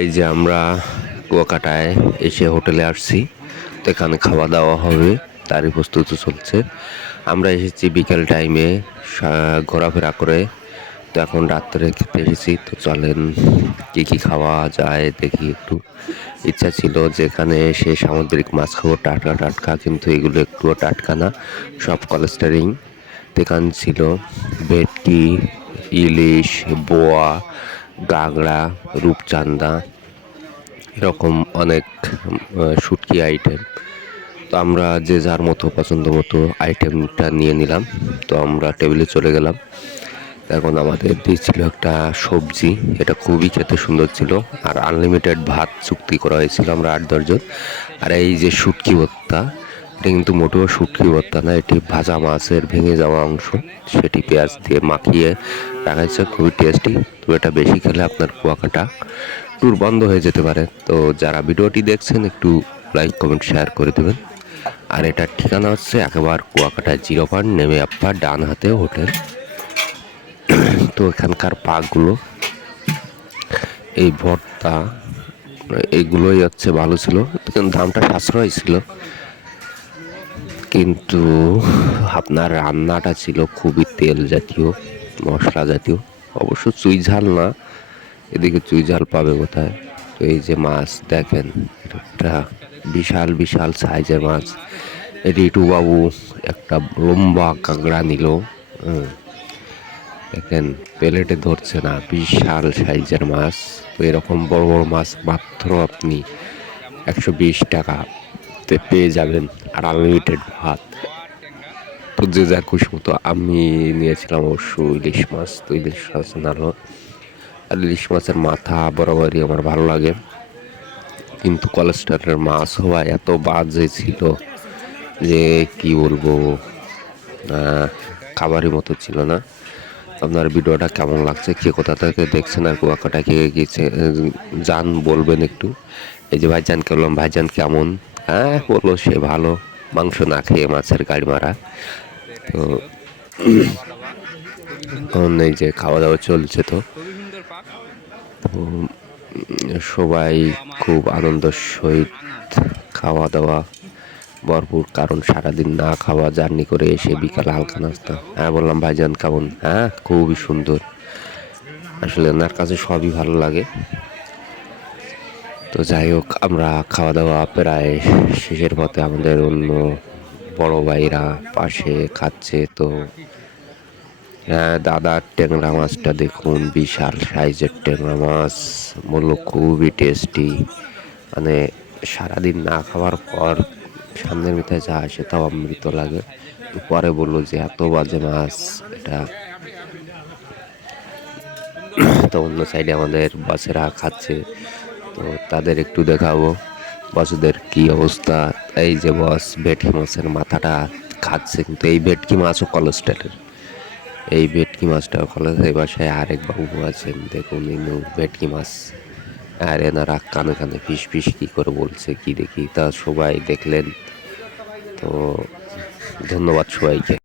এই যে আমরা কুয়াকাটায় এসে হোটেলে আসছি, তো এখানে খাওয়া দাওয়া হবে, তারই প্রস্তুতি চলছে। আমরা এসেছি বিকেল টাইমে ঘোরাফেরা করে, তো এখন রাত্রে খেতে এসেছি। তো চলেন কী কী খাওয়া যায় দেখি একটু। ইচ্ছা ছিল যেখানে এসে সামুদ্রিক মাছ খাবো টাটকা টাটকা, কিন্তু এগুলো একটুও টাটকা না, সব কোলেস্টারিং। এখানে ছিল ভেটকি, ইলিশ, বোয়া, গাগড়া, রূপচাঁদা, এরকম অনেক শুটকি আইটেম। তো আমরা যে যার মতো পছন্দ মতো আইটেমটা নিয়ে নিলাম। তো আমরা টেবিলে চলে গেলাম। এখন আমাদের দিয়েছিল একটা সবজি, এটা খুবই খেতে সুন্দর ছিল, আর আনলিমিটেড ভাত চুক্তি করা হয়েছিল আমরা 8-10 জন। আর এই যে শুটকি ভর্তা, এটা কিন্তু মোটেও শুটকি ভর্তা না, এটি ভাজা মাছের ভেঙে যাওয়া অংশ, সেটি পেঁয়াজ দিয়ে মাখিয়ে রাখা হয়েছে, খুবই টেস্টি। তো এটা বেশি খেলে আপনার কুয়াকাটা ট্যুর বন্ধ হয়ে যেতে পারে। তো যারা ভিডিওটি দেখছেন একটু লাইক কমেন্ট শেয়ার করে দেবেন। আর এটার ঠিকানা হচ্ছে একেবারে কুয়াকাটা 0 পয়েন্ট নেমে আপনার ডান হাতে হোটেল। তো এখানকার পাকগুলো, এই ভর্তা, এইগুলোই হচ্ছে ভালো ছিল, কিন্তু দামটা সাশ্রয় ছিল। কিন্তু আপনার রান্নাটা ছিল খুবই তেল জাতীয়, মশলা জাতীয়। অবশ্য চুই ঝাল না, এদিকে চুই ঝাল পাবে কোথায়। তো এই যে মাছ দেখেন, একটা বিশাল বিশাল সাইজের মাছ। রিটু বাবু একটা লম্বা কাঁকড়া নিল, দেখেন প্লেটে ধরছে না, বিশাল সাইজের মাছ। তো এরকম বড় বড় মাছ মাত্র আপনি 120 টাকাতে পেয়ে যাবেন, আর আনলিমিটেড ভাত। তো যে যা খুশি মতো, আমি নিয়েছিলাম অবশ্য ইলিশ মাছ। তো ইলিশ মাছ নালো, আর ইলিশ মাছের মাথা বরাবরই আমার ভালো লাগে, কিন্তু কোলেস্টারের মাছ হওয়া এত বাজে ছিল যে কি বলবো, খাবারই মতো ছিল না। আপনার ভিডিওটা কেমন লাগছে, কে কোথা থেকে দেখছেন, আর কুয়াকাটা কে গেছে যান বলবেন একটু। এই যে ভাইজানকে বললাম, ভাইজান কেমন? হ্যাঁ বললো সে ভালো, মাংস না খেয়ে মাছের গাড়ি মারা। তো এখন এই যে খাওয়া দাওয়া চলছে। তো সবাই খুব আনন্দের সহিত খাওয়া দাওয়া ভরপুর, কারণ সারাদিন না খাওয়া জার্নি করে এসে বিকাল হালকা নাস্তা। হ্যাঁ বললাম ভাইজান কেমন? হ্যাঁ খুবই সুন্দর, আসলে ওনার কাছে সবই ভালো লাগে। তো যাই হোক, আমরা খাওয়া দাওয়া প্রায় শেষের পথে, আমাদের অন্য বড় ভাইরা পাশে খাচ্ছে। তো হ্যাঁ, দাদার ট্যাংরা মাছটা দেখুন, বিশাল সাইজের ট্যাংরা মাছ, বললো খুবই টেস্টি। মানে সারাদিন না খাওয়ার পর সামনের মিঠাই যা আসে তাও অমৃত লাগে। তো পরে বললো যে এত বাজে মাছ এটা। তো অন্য সাইডে আমাদের বাসেরা খাচ্ছে, তো তাদের একটু দেখাবো বাসুদের কি অবস্থা। এই যে বস ভেটকি মাছের মাথাটা খাচ্ছে, কিন্তু এই ভেটকি মাছও কোলেস্ট্রলের, এই ভেটকি মাছটা কলেজ। এই বাসায় আরেক বাবু আছেন, দেখুন ইনু ভেটকি মাছ, আর এনারা কানে কানে ফিস ফিস কি করে বলছে কি দেখি। তা সবাই দেখলেন, তো ধন্যবাদ সবাইকে।